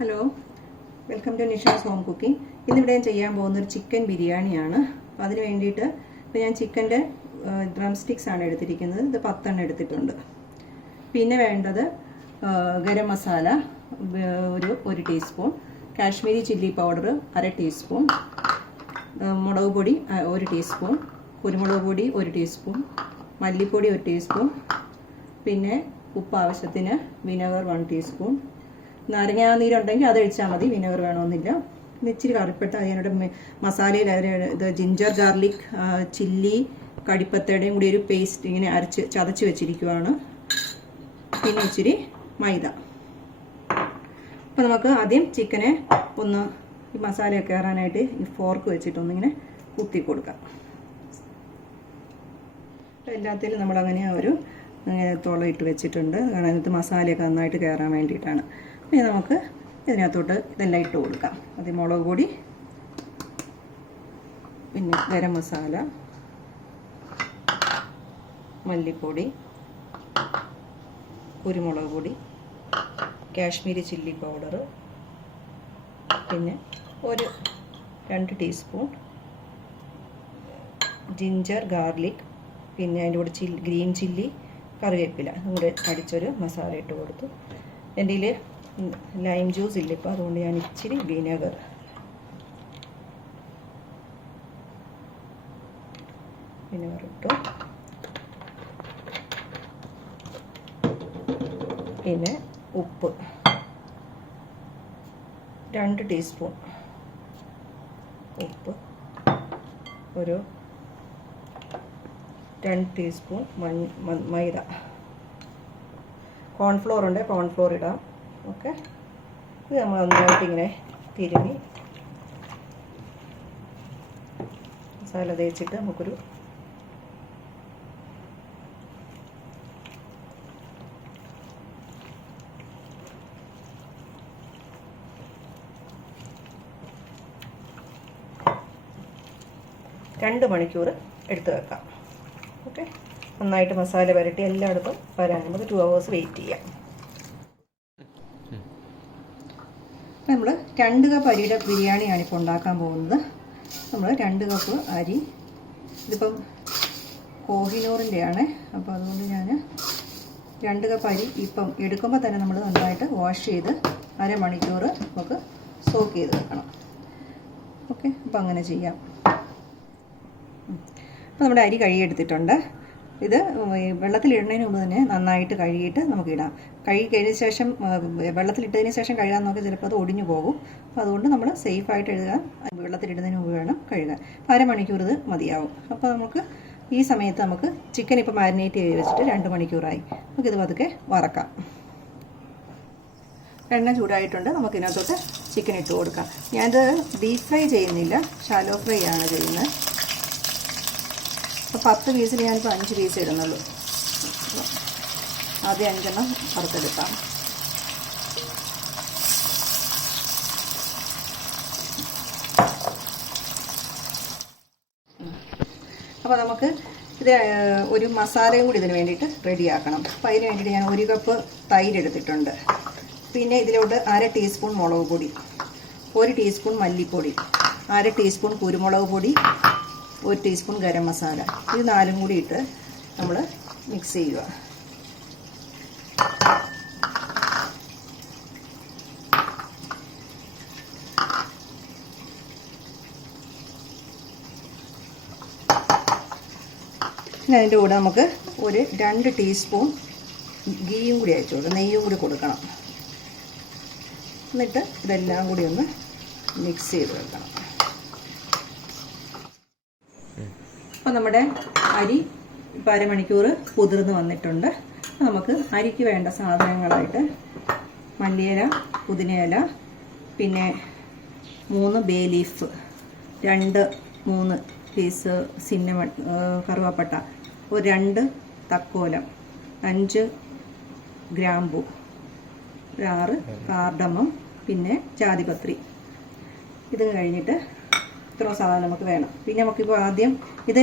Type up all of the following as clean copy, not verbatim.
Hello, welcome to Nisha's home cooking. ഇന്നിവിടെ ഞാൻ ചെയ്യാൻ പോകുന്നൊരു ചിക്കൻ ബിരിയാണിയാണ്. അപ്പോൾ അതിന് വേണ്ടിയിട്ട് ഇപ്പോൾ ഞാൻ ചിക്കൻ്റെ ഡ്രം സ്റ്റിക്സ് ആണ് എടുത്തിരിക്കുന്നത്. ഇത് 10 എണ്ണം എടുത്തിട്ടുണ്ട്. പിന്നെ വേണ്ടത് ഗരം മസാല ഒരു teaspoon, Kashmiri chilli powder 1/2 teaspoon, മുളക് പൊടി 1 ടീസ്പൂൺ, കുരുമുളക് പൊടി 1 ടീസ്പൂൺ, മല്ലിപ്പൊടി 1 ടീസ്പൂൺ, പിന്നെ ഉപ്പ് ആവശ്യത്തിന്, വിനെഗർ 1 ടീസ്പൂൺ, നാരങ്ങാനീരുണ്ടെങ്കിൽ അത് ഒഴിച്ചാൽ മതി, വിനെഗർ വേണമെന്നില്ല. ഇച്ചിരി കറിപ്പെട്ട അതിനോട് മസാലയിൽ ഇത് ജിഞ്ചർ ഗാർലിക് ചില്ലി കടിപ്പത്തയുടെയും കൂടി ഒരു പേസ്റ്റ് ഇങ്ങനെ ചതച്ച് വെച്ചിരിക്കുവാണ്. പിന്നെ ഇച്ചിരി മൈദ. അപ്പോൾ നമുക്ക് ആദ്യം ചിക്കനെ ഒന്ന് ഈ മസാലയൊക്കെ കയറാനായിട്ട് ഈ ഫോർക്ക് വെച്ചിട്ടൊന്നിങ്ങനെ കുത്തി കൊടുക്കാം. എല്ലാത്തിലും നമ്മളങ്ങനെ ഒരു തുളയിട്ട് വെച്ചിട്ടുണ്ട്. കാരണം ഇതിനകത്ത് മസാലയൊക്കെ നന്നായിട്ട് കയറാൻ വേണ്ടിയിട്ടാണ്. പിന്നെ നമുക്ക് ഇതിനകത്തോട്ട് ഇതെല്ലാം ഇട്ട് കൊടുക്കാം. അത് മുളക് പൊടി, പിന്നെ ഗരം മസാല, മല്ലിപ്പൊടി, കുരുമുളക് പൊടി, കാശ്മീരി ചില്ലി പൗഡർ, പിന്നെ 2 ടീസ്പൂൺ ജിഞ്ചർ ഗാർലിക്, പിന്നെ അതിൻ്റെ കൂടെ ഗ്രീൻ ചില്ലി, കറിവേപ്പില കൂടെ അടിച്ചൊരു മസാല ഇട്ട് കൊടുത്തു. എൻ്റെ കയ്യിൽ ലൈം ജ്യൂസ് ഇല്ല ഇപ്പോൾ, അതുകൊണ്ട് ഞാൻ ഇച്ചിരി വിനെഗർ, ഇട്ടു. പിന്നെ ഉപ്പ് 2 ടീസ്പൂൺ ഉപ്പ്, 2 ടീസ്പൂൺ മൈദ, കോൺഫ്ലോർ ഉണ്ട്, കോൺഫ്ലോർ ഇടാം. ഓക്കെ, ഇത് നമ്മൾ നന്നായിട്ട് ഇങ്ങനെ തിരുമ്മി മസാല തേച്ചിട്ട് നമുക്കൊരു രണ്ട് മണിക്കൂർ എടുത്ത് വെക്കാം. ഓക്കെ, നന്നായിട്ട് മസാല പുരട്ടി എല്ലായിടത്തും വരാൻ നമുക്ക് 2 hours വെയിറ്റ് ചെയ്യാം. നമ്മൾ 2 കപ്പ് അരിയുടെ ബിരിയാണിയാണ് ഇപ്പോൾ ഉണ്ടാക്കാൻ പോകുന്നത്. നമ്മൾ 2 കപ്പ് അരി, ഇതിപ്പം കോഹിനൂറിൻ്റെയാണ്. അപ്പോൾ അതുകൊണ്ട് ഞാൻ 2 കപ്പ് അരി ഇപ്പം എടുക്കുമ്പോൾ തന്നെ നമ്മൾ നന്നായിട്ട് വാഷ് ചെയ്ത് അരമണിക്കൂർ നമുക്ക് സോക്ക് ചെയ്ത് വെക്കണം. ഓക്കെ, അപ്പോൾ അങ്ങനെ ചെയ്യാം. അപ്പോൾ നമ്മുടെ അരി കഴുകിയെടുത്തിട്ടുണ്ട്. ഇത് വെള്ളത്തിലിടുന്നതിന് മുമ്പ് തന്നെ നന്നായിട്ട് കഴുകിയിട്ട് നമുക്ക് ഇടാം. കഴുകി കഴിഞ്ഞ ശേഷം വെള്ളത്തിലിട്ടതിന് ശേഷം കഴുകാൻ നോക്കി ചിലപ്പോൾ അത് ഒടിഞ്ഞു പോകും. അപ്പോൾ അതുകൊണ്ട് നമ്മൾ സേഫായിട്ട് എഴുതാൻ വെള്ളത്തിലിടുന്നതിന് മുമ്പ് വേണം കഴുകാൻ. അപ്പോൾ അരമണിക്കൂർ ഇത് മതിയാവും. അപ്പോൾ നമുക്ക് ഈ സമയത്ത് നമുക്ക് ചിക്കൻ ഇപ്പോൾ മാരിനേറ്റ് ചെയ്ത് വെച്ചിട്ട് 2 മണിക്കൂറായി. നമുക്കിത് പതുക്കെ വറക്കാം. എണ്ണ ചൂടായിട്ടുണ്ട്. നമുക്കിതിനകത്തോട്ട് ചിക്കൻ ഇട്ട് കൊടുക്കാം. ഞാനിത് ഡീപ്പ് ഫ്രൈ ചെയ്യുന്നില്ല, ഷാലോ ഫ്രൈ ആണ് ചെയ്യുന്നത്. അപ്പോൾ 10 പീസിൽ ഞാനിപ്പോൾ 5 പീസ് ഇടുന്നുള്ളൂ. ആദ്യം 5 എണ്ണം വറുത്തെടുക്കാം. അപ്പോൾ നമുക്ക് ഇത് ഒരു മസാലയും കൂടി ഇതിന് വേണ്ടിയിട്ട് റെഡിയാക്കണം. അപ്പോൾ അതിന് വേണ്ടിയിട്ട് ഞാൻ 1 കപ്പ് തൈര് എടുത്തിട്ടുണ്ട്. പിന്നെ ഇതിലോട്ട് 1/2 ടീസ്പൂൺ മുളക് പൊടി, 1 ടീസ്പൂൺ മല്ലിപ്പൊടി, 1/2 ടീസ്പൂൺ കുരുമുളക് പൊടി, 1 ടീസ്പൂൺ ഗരം മസാല. ഇത് 4ഉം കൂടി ഇട്ട് നമ്മൾ മിക്സ് ചെയ്യുക. പിന്നെ അതിൻ്റെ കൂടെ നമുക്ക് 2 ടീസ്പൂൺ ഗീയും കൂടി അയച്ചു കൊടുക്കണം, നെയ്യും കൂടി കൊടുക്കണം. എന്നിട്ട് ഇതെല്ലാം കൂടി ഒന്ന് മിക്സ് ചെയ്ത് വെക്കണം. അപ്പോൾ നമ്മുടെ അരി ഇപ്പോൾ അരമണിക്കൂർ കുതിർന്ന് വന്നിട്ടുണ്ട്. നമുക്ക് അരിക്ക് വേണ്ട സാധനങ്ങളായിട്ട് മല്ലിയില, പുതിനയില, പിന്നെ 3 ബേ ലീഫ്, 2-3 പീസ് സിന്നമൺ കറുവാപ്പട്ട, 2 തക്കോലം, 5 ഗ്രാമ്പു, 6 കാർഡമം, പിന്നെ ജാതിപത്രി. ഇത് കഴിഞ്ഞിട്ട് ഇത്രയും സാധനം നമുക്ക് വേണം. പിന്നെ നമുക്കിപ്പോൾ ആദ്യം ഇത്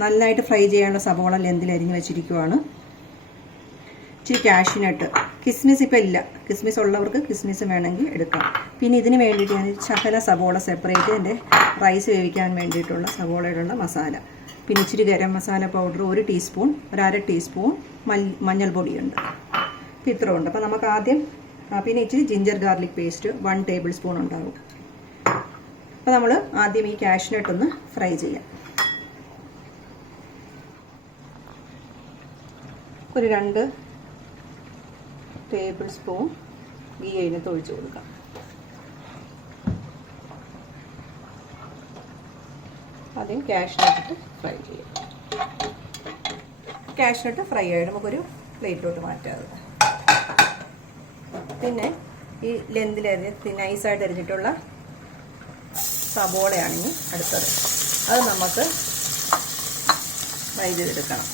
നന്നായിട്ട് ഫ്രൈ ചെയ്യാനുള്ള സവോള ലെന്തിൽ അരിഞ്ഞ് വെച്ചിരിക്കുവാണ്. ഇച്ചിരി കാഷ്യൂനട്ട്. കിസ്മിസ് ഇപ്പം ഇല്ല, കിസ്മിസ് ഉള്ളവർക്ക് കിസ്മിസ് വേണമെങ്കിൽ എടുക്കാം. പിന്നെ ഇതിന് വേണ്ടിയിട്ട് ഞാൻ ശകല സവോള സെപ്പറേറ്റ് എൻ്റെ റൈസ് വേവിക്കാൻ വേണ്ടിയിട്ടുള്ള സവോളയിലുള്ള മസാല, പിന്നെ ഇച്ചിരി garam masala powder 1 teaspoon, 1/2 teaspoon മഞ്ഞൾപ്പൊടിയുണ്ട്. അപ്പോൾ ഇത്ര ഉണ്ട്. അപ്പോൾ നമുക്ക് ആദ്യം പിന്നെ ഇച്ചിരി ginger garlic paste 1 tablespoon ഉണ്ടാകും. അപ്പോൾ നമ്മൾ ആദ്യം ഈ കാഷ്യൂനട്ട് ഒന്ന് ഫ്രൈ ചെയ്യാം. ഒരു 2 ടേബിൾ സ്പൂൺ ഗീ അതിനകത്ത് ഒഴിച്ച് കൊടുക്കാം. ആദ്യം കാഷ്യൂനട്ട് ഫ്രൈ ചെയ്യാം. കാഷ്യൂനട്ട് ഫ്രൈ ആയിട്ട് നമുക്കൊരു പ്ലേറ്റിലോട്ട് മാറ്റാം. പിന്നെ ഈ നൈസായിട്ട് അരിഞ്ഞിട്ടുള്ള സവോളയാണ് ഇനി അടുത്തത്. അത് നമുക്ക് ഫ്രൈ ചെയ്തെടുക്കണം.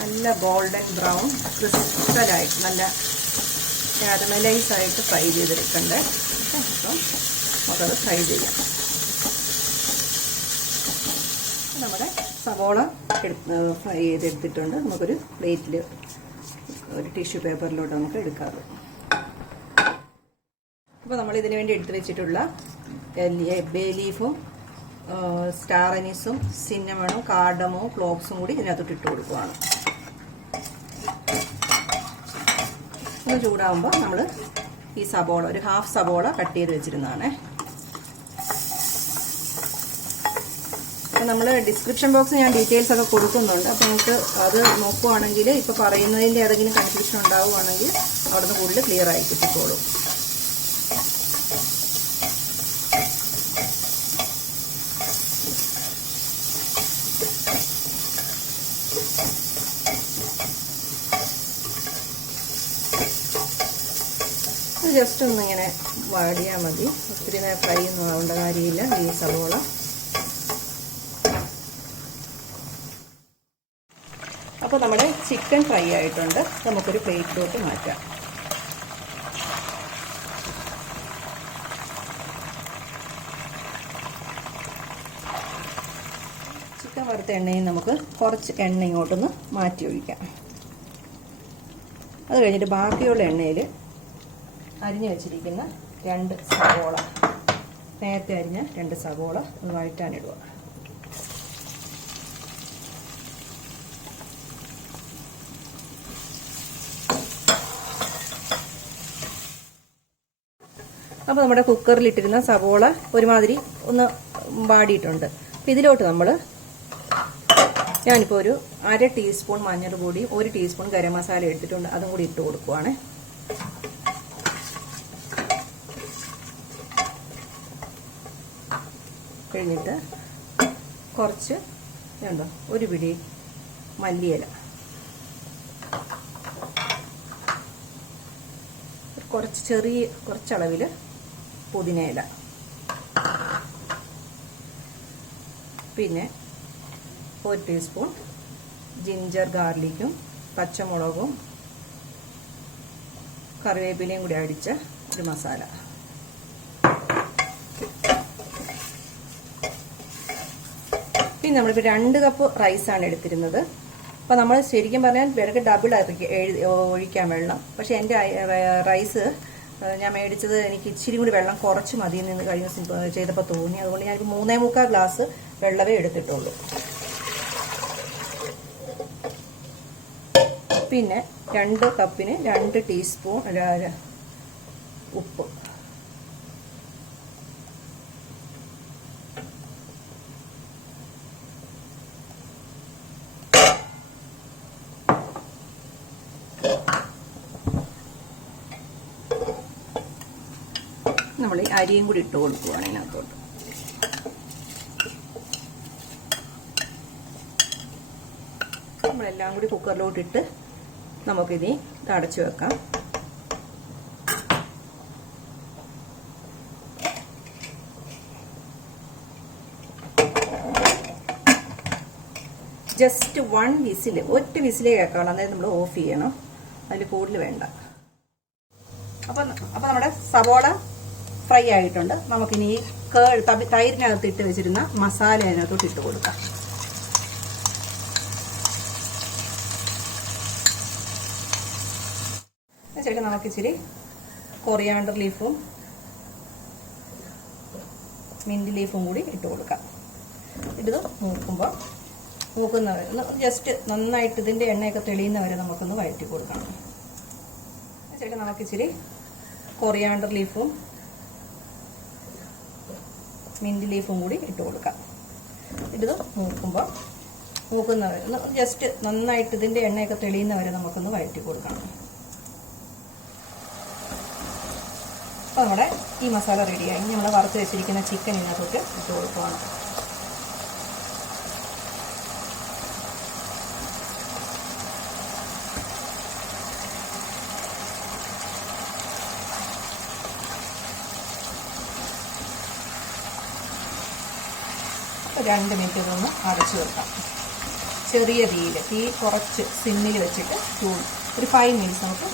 നല്ല ഗോൾഡൻ ബ്രൗൺ ക്രിസ്റ്റലായിട്ട് നല്ല കാരമലൈസായിട്ട് ഫ്രൈ ചെയ്തെടുക്കണ്ടേ. അപ്പം നമുക്കത് ഫ്രൈ ചെയ്യാം. നമ്മുടെ സവോള ഫ്രൈ ചെയ്തെടുത്തിട്ടുണ്ട്. നമുക്കൊരു പ്ലേറ്റിൽ ഒരു ടിഷ്യൂ പേപ്പറിലോട്ട് നമുക്ക് എടുക്കാറ്. അപ്പോൾ നമ്മൾ ഇതിനു വേണ്ടി എടുത്തു വെച്ചിട്ടുള്ള ബേ ലീഫും സ്റ്റാർ അനീസും സിന്നമണും കാർഡമവും ക്ലോവ്സും കൂടി ഇതിനകത്തോട്ട് ഇട്ട് കൊടുക്കുകയാണ്. ഒന്ന് ചൂടാകുമ്പോൾ നമ്മൾ ഈ സവോള ഒരു ഹാഫ് സവോള കട്ട് ചെയ്ത് വെച്ചിരുന്നതാണ്. അപ്പോൾ നമ്മൾ ഡിസ്ക്രിപ്ഷൻ ബോക്സിൽ ഞാൻ ഡീറ്റെയിൽസ് ഒക്കെ കൊടുക്കുന്നുണ്ട്. അപ്പോൾ നമുക്ക് അത് നോക്കുവാണെങ്കിൽ ഇപ്പോൾ പറയുന്നതിൻ്റെ ഏതെങ്കിലും കൺഫ്യൂഷൻ ഉണ്ടാവുകയാണെങ്കിൽ അവിടുന്ന് കൂടുതൽ ക്ലിയർ ആയി കിട്ടിക്കോളും. ജസ്റ്റ് ഒന്നിങ്ങനെ വാടിയാൽ മതി. ഒത്തിരി നേരം ഫ്രൈ ഒന്നും ആവേണ്ട കാര്യമില്ല ഈ സവോള. അപ്പോൾ നമ്മുടെ ചിക്കൻ ഫ്രൈ ആയിട്ടുണ്ട്. നമുക്കൊരു പ്ലേറ്റിലോട്ട് മാറ്റാം. ചിക്കൻ വറുത്ത എണ്ണയിൽ നമുക്ക് കുറച്ച് എണ്ണ ഇങ്ങോട്ടൊന്ന് മാറ്റി ഒഴിക്കാം. അത് കഴിഞ്ഞിട്ട് ബാക്കിയുള്ള എണ്ണയിൽ അരിഞ്ഞു വെച്ചിരിക്കുന്ന 2 സവോള, നേരത്തെ അരിഞ്ഞ 2 സവോള ഒന്ന് വഴറ്റാനിടുക. അപ്പോൾ നമ്മുടെ കുക്കറിലിട്ടിരുന്ന സവോള ഒരുമാതിരി ഒന്ന് വാടിയിട്ടുണ്ട്. അപ്പോൾ ഇതിലോട്ട് ഞാനിപ്പോൾ ഒരു 1/2 ടീസ്പൂൺ മഞ്ഞൾപ്പൊടി 1 ടീസ്പൂൺ ഗരം മസാല എടുത്തിട്ടുണ്ട്. അതും കൂടി ഇട്ട് കൊടുക്കുവാണ്. കഴിഞ്ഞിട്ട് കുറച്ച് ഒരു പിടി മല്ലിയില, കുറച്ചളവിൽ പുതിനയില, പിന്നെ 1 ടീസ്പൂൺ ജിഞ്ചർ ഗാർലിക്കും പച്ചമുളകും കറിവേപ്പിലയും കൂടി അടിച്ച ഒരു മസാല. പിന്നെ നമ്മളിപ്പോൾ 2 കപ്പ് റൈസാണ് എടുത്തിരുന്നത്. അപ്പോൾ നമ്മൾ ശരിക്കും പറഞ്ഞാൽ വിലക്ക് ഡബിൾ ഒഴിക്കാൻ വെള്ളം. പക്ഷേ എൻ്റെ റൈസ് ഞാൻ മേടിച്ചത് എനിക്ക് ഇച്ചിരി കൂടി വെള്ളം കുറച്ച് മതി നിന്ന് കഴിഞ്ഞ ചെയ്തപ്പോൾ തോന്നി. അതുകൊണ്ട് ഞാനിപ്പോൾ 3.25 ഗ്ലാസ് വെള്ളമേ എടുത്തിട്ടുള്ളൂ. പിന്നെ 2 കപ്പിന് 2 ടീസ്പൂൺ ഉപ്പ്, നമ്മൾ ഈ അരിയും കൂടി ഇട്ട് കൊടുക്കുകയാണ് ഇതിനകത്തോട്ട്. നമ്മളെല്ലാം കൂടി കുക്കറിലോട്ടിട്ട് നമുക്കിനി അടച്ചു വെക്കാം. ജസ്റ്റ് 1 വിസിൽ, ഒറ്റ വിസിലേ കേൾക്കണം. അതായത് നമ്മൾ ഓഫ് ചെയ്യണം, അതിൽ കൂടുതൽ വേണ്ട. അപ്പോൾ നമ്മുടെ സവോള ഫ്രൈ ആയിട്ടുണ്ട്. നമുക്കിനി ഈ തൈരിനകത്ത് ഇട്ട് വെച്ചിരുന്ന മസാല അതിനകത്തോട്ട് ഇട്ട് കൊടുക്കാം. അതിനുശേഷം നമുക്ക് ഇച്ചിരി കൊറിയാണ്ടർ ലീഫും മിൻറ്റ് ലീഫും കൂടി ഇട്ട് കൊടുക്കാം. ഇത് മൂക്കുന്നവരെ ജസ്റ്റ് നന്നായിട്ട് ഇതിൻ്റെ എണ്ണയൊക്കെ തെളിയുന്നവരെ നമുക്കൊന്ന് വഴറ്റി കൊടുക്കണം. അതിനുശേഷം നമുക്ക് ഇച്ചിരി കൊറിയാണ്ടർ ലീഫും മിൻറ്റ് ലീഫും കൂടി ഇട്ട് കൊടുക്കാം. ഇത് മൂക്കുന്നവരെ ജസ്റ്റ് നന്നായിട്ട് ഇതിൻ്റെ എണ്ണയൊക്കെ തെളിയുന്നവരെ നമുക്കൊന്ന് വഴറ്റി കൊടുക്കണം. അപ്പോൾ നമ്മുടെ ഈ മസാല റെഡിയായി. നമ്മൾ വറുത്ത് വെച്ചിരിക്കുന്ന ചിക്കൻ ഇതിനകത്തോട്ട് ഇട്ട് കൊടുക്കുകയാണ്. അപ്പോൾ 2 മിനിറ്റ് ഇതൊന്ന് അടച്ചു വെക്കാം. ചെറിയ തീയിൽ, തീ കുറച്ച് സിമ്മിൽ വെച്ചിട്ട് ഒരു 5 മിനിറ്റ്സ് നമുക്ക്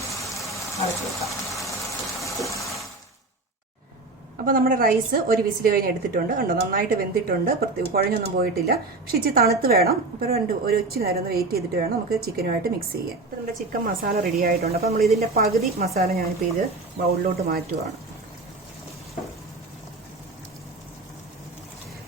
അടച്ചു വെക്കാം. അപ്പോൾ നമ്മുടെ റൈസ് ഒരു വിസിൽ കഴിഞ്ഞ് എടുത്തിട്ടുണ്ട്. കണ്ടോ, നന്നായിട്ട് വെന്തിട്ടുണ്ട്, കുഴഞ്ഞൊന്നും പോയിട്ടില്ല. പക്ഷേ ഇച്ചിരി തണുത്ത് വേണം. അപ്പോൾ ഒരു ഇച്ചിരി നേരം ഒന്ന് വെയിറ്റ് ചെയ്തിട്ട് വേണം നമുക്ക് ചിക്കനുമായിട്ട് മിക്സ് ചെയ്യാൻ. ഇപ്പോൾ നമ്മുടെ ചിക്കൻ മസാല റെഡി ആയിട്ടുണ്ട്. അപ്പോൾ നമ്മൾ ഇതിൻ്റെ പകുതി മസാല ഞാനിപ്പോൾ ഇത് ബൗളിലോട്ട് മാറ്റുവാണ്.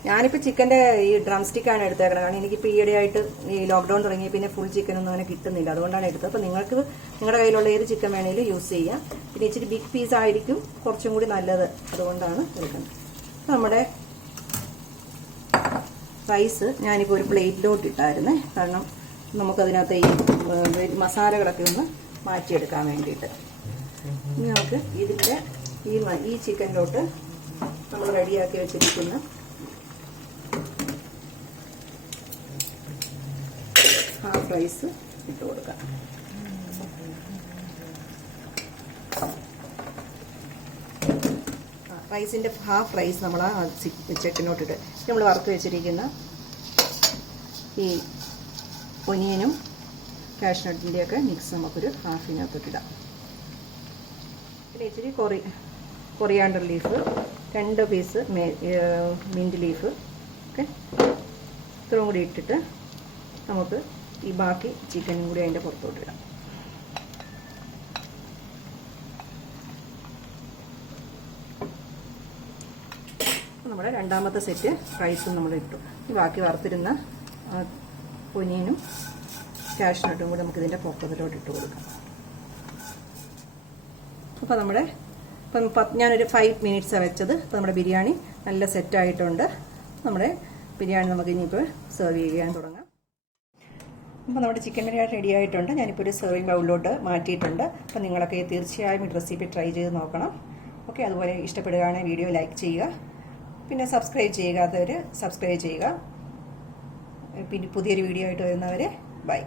ഞാനിപ്പോൾ ചിക്കൻ്റെ ഈ ഡ്രം സ്റ്റിക്കാണ് എടുത്തേക്കണം. കാരണം എനിക്കിപ്പോൾ ഈയിടെയായിട്ട് ഈ ലോക്ക്ഡൗൺ തുടങ്ങി പിന്നെ ഫുൾ ചിക്കനൊന്നും അങ്ങനെ കിട്ടുന്നില്ല. അതുകൊണ്ടാണ് എടുത്തത്. അപ്പോൾ നിങ്ങൾക്ക് നിങ്ങളുടെ കയ്യിലുള്ള ഏത് ചിക്കൻ വേണമെങ്കിലും യൂസ് ചെയ്യാം. പിന്നെ ഇച്ചിരി ബിഗ് പീസ് ആയിരിക്കും കുറച്ചും കൂടി നല്ലത്. അതുകൊണ്ടാണ് എടുക്കുന്നത്. അപ്പോൾ നമ്മുടെ റൈസ് ഞാനിപ്പോൾ ഒരു പ്ലേറ്റിലോട്ട് ഇട്ടായിരുന്നേ. കാരണം നമുക്കതിനകത്ത് ഈ മസാലകളൊക്കെ ഒന്ന് മാറ്റിയെടുക്കാൻ വേണ്ടിയിട്ട്. ഇനി നമുക്ക് ഇതിൻ്റെ ഈ ചിക്കനിലോട്ട് നമ്മൾ റെഡിയാക്കി വെച്ചിരിക്കുന്ന ഹാഫ് റൈസ് ഇട്ട് കൊടുക്കാം. റൈസിൻ്റെ ഹാഫ് റൈസ് നമ്മൾ ആ ചിക്കനോട്ടിട്ട് നമ്മൾ വറുത്ത് വെച്ചിരിക്കുന്ന ഈ ഒനിയനും കാഷ്നട്ടിൻ്റെയൊക്കെ മിക്സ് നമുക്കൊരു ഹാഫിനകത്തോട്ടിടാം. പിന്നെ ഇച്ചിരി coriander leaf, 2 piece mint leaf okay, ഇത്രയും കൂടി ഇട്ടിട്ട് നമുക്ക് ഈ ബാക്കി ചിക്കനും കൂടി അതിൻ്റെ പുറത്തോട്ടിടാം. നമ്മുടെ രണ്ടാമത്തെ സെറ്റ് റൈസും നമ്മൾ ഇട്ടു. ബാക്കി വറുത്തിരുന്ന പൊനിയനും കാഷ്നട്ടും കൂടി നമുക്കിതിൻ്റെ പുറത്തോട്ട് ഇട്ട് കൊടുക്കാം. അപ്പോൾ ഞാനൊരു 5 മിനിറ്റ്സാണ് വെച്ചത്. അപ്പോൾ നമ്മുടെ ബിരിയാണി നല്ല സെറ്റായിട്ടുണ്ട്. നമ്മുടെ ബിരിയാണി നമുക്ക് ഇനിയിപ്പോൾ സെർവ് ചെയ്യാൻ തുടങ്ങാം. അപ്പോൾ നമ്മുടെ ചിക്കൻ ബിരിയാണി റെഡി ആയിട്ടുണ്ട്. ഞാനിപ്പോൾ ഒരു സെർവിങ് ബൗളിലോട്ട് മാറ്റിയിട്ടുണ്ട്. അപ്പോൾ നിങ്ങളൊക്കെ തീർച്ചയായും ഈ റെസിപ്പി ട്രൈ ചെയ്ത് നോക്കണം. ഓക്കെ, അതുപോലെ ഇഷ്ടപ്പെടുകയാണെങ്കിൽ വീഡിയോ ലൈക്ക് ചെയ്യുക. പിന്നെ സബ്സ്ക്രൈബ് ചെയ്യാത്തവർ സബ്സ്ക്രൈബ് ചെയ്യുക. പിന്നെ പുതിയൊരു വീഡിയോ ആയിട്ട് വരുന്നവരെ ബൈ.